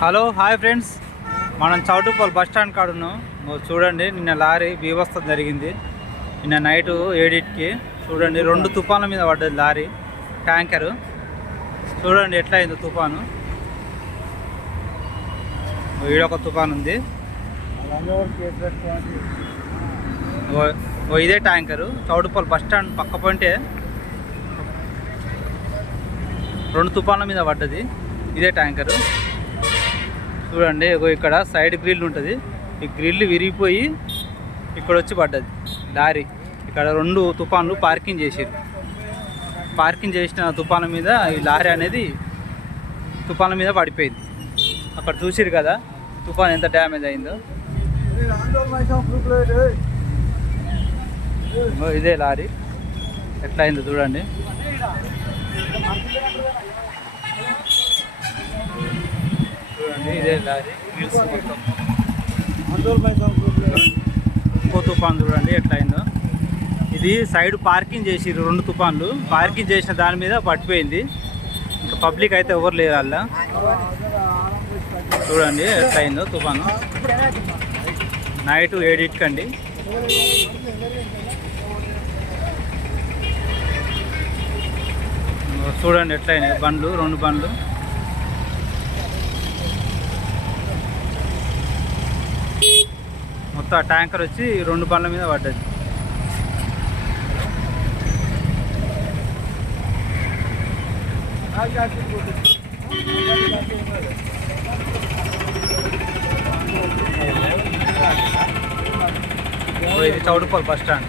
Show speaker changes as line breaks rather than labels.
Hello hi friends. మనం Choutuppal bus stand కాడ ఉన్నాం చూడండి నిన్న లారీ బీభత్సం జరిగింది. నిన్న నైట్ ఏడింటికి. చూడండి రెండు తుఫాన్ల మీద పడ్డది లారీ ట్యాంకరు. చూడండి ఎట్లా అయింది తుఫాను ఈడొక తుఫాన్ ఉంది. ఓ ఇదే ట్యాంకరు. చౌటుపల్ బస్ స్టాండ్ పక్క పొంటే రెండు తుఫాన్ల మీద పడ్డది. ఇదే ట్యాంకరు. చూడండి ఇక్కడ సైడ్ గ్రిల్ ఉంటుంది. ఈ గ్రిల్ విరిగిపోయి ఇక్కడ వచ్చి పడ్డది. లారీ. ఇక్కడ రెండు తుఫాన్లు పార్కింగ్ చేసారు పార్కింగ్ చేసిన తుఫాన్ల మీద ఈ లారీ అనేది తుఫాన్ల మీద పడిపోయింది. అక్కడ చూసిరు కదా తుఫాన్ ఎంత డ్యామేజ్ అయిందో. ఇదే లారీ. ఎట్లా అయిందో చూడండి. ఇదే లారీ ఇంకో తుఫాన్ చూడండి ఎట్లా అయిందో ఇది సైడ్ పార్కింగ్ చేసి రెండు తుఫాన్లు. పార్కింగ్ చేసిన దాని మీద పట్టిపోయింది ఇంకా పబ్లిక్ అయితే ఎవరు లేరు అలా చూడండి ఎట్లా అయిందో తుఫాను. నైట్ ఏడింటికండి చూడండి ఎట్లయినాయి బండ్లు రెండు బండ్లు. మొత్తం ట్యాంకర్ వచ్చి రెండు బండ్ల మీద పడ్డది. ఇది చౌడుపల్ బస్ స్టాండ్.